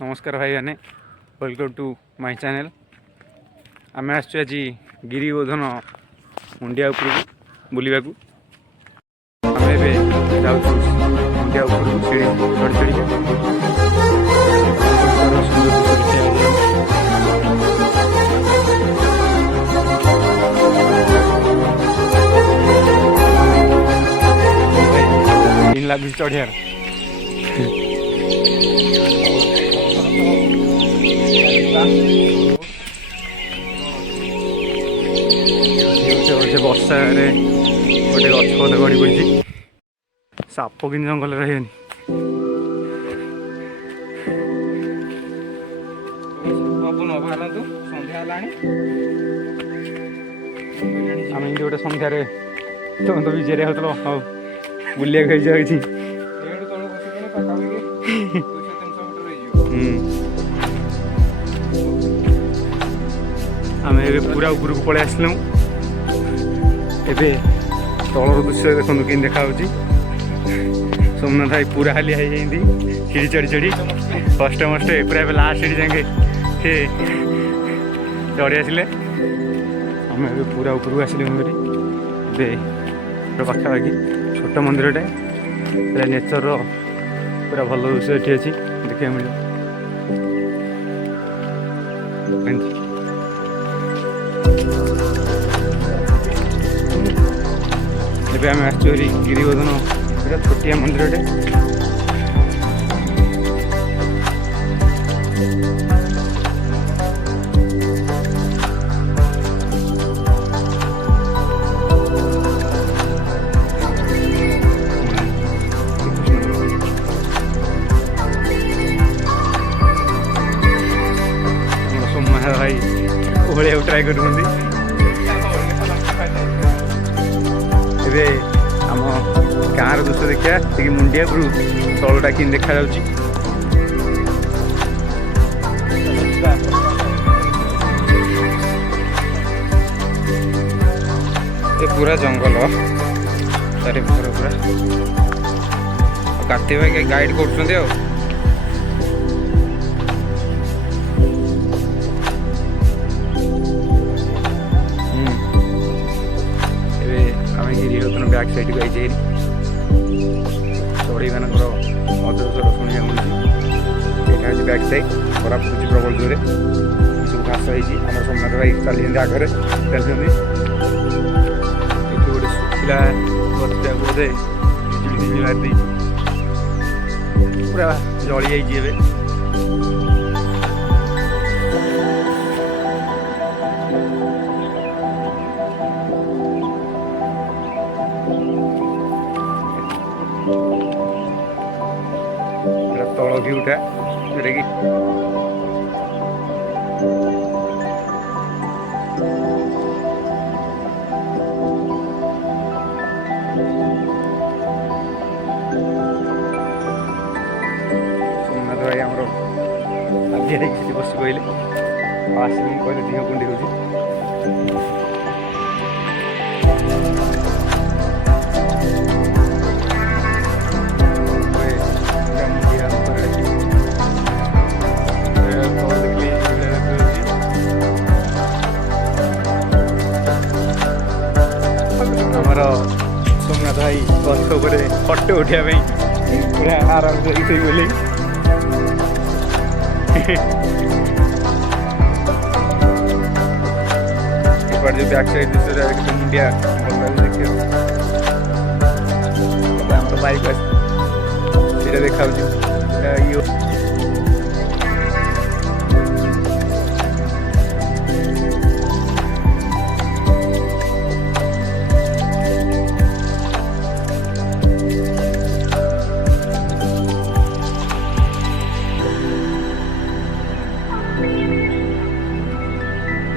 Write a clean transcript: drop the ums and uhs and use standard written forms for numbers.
नमस्कार भाई मैंने वेलकम टू माय चैनल। आम आज गिरिगोधन मुंडिया उपरकू बुलवा आम ए जाऊँ मुंडिया उपरकू सीढ़ी चढ़ी चढ़ी लगुच चढ़ियार वर्षा गोटे गछ पद गड़ी पड़ी साप कि जंगल रही आम गोटे सन्धार तुम तो विचार हो बुलिया जाऊँ आम ए पूरा उपरकू पलि आसलु एबे तलर दृश्य देखो कि देखा सोमनाथ भाई पूरा हालिया सीढ़ी चढ़ी चढ़ी कष्ट मस्ट पूरा लास्ट सीढ़ी जाके से चढ़ी आसिले आम ए पूरा उपरकू आसले पाखापाखि छोट मंदिरटे पूरा नेचर पूरा भल दृश्य ये अच्छी देखा मिले एबे आम आसरी गिरिगोधन पूरा छोटिया मंदिरटे सोमनाथ भाई ओहलिया ट्राए कर आम गाँव दृश्य देखा मुंडिया तलटा कि देखा पूरा जंगल चारि पूरा कार्तिक भाई गाइड कर गिरिगोधन बैक साइड को आई चढ़ई मान मधुर स्वर शुणा मिलूँ ये बैक साइड खराब हो प्रबल जोरे सब घास होम सोमनाथ भाई चलते आगे चलते गोटे शुखिला गछटा बोधे बिजुली मारी पूरा जली जाइए तल भ्यूटा जोटा कि सोमनाथ भाई आमर आगे बस कहले आस कहले देह कुंडी हो सोमनाथ भाई गछ उपर फटो उठाई पूरा आराम से गले जो बैक साइड दूसरे मुंडिया देखिए तो बाइक देखा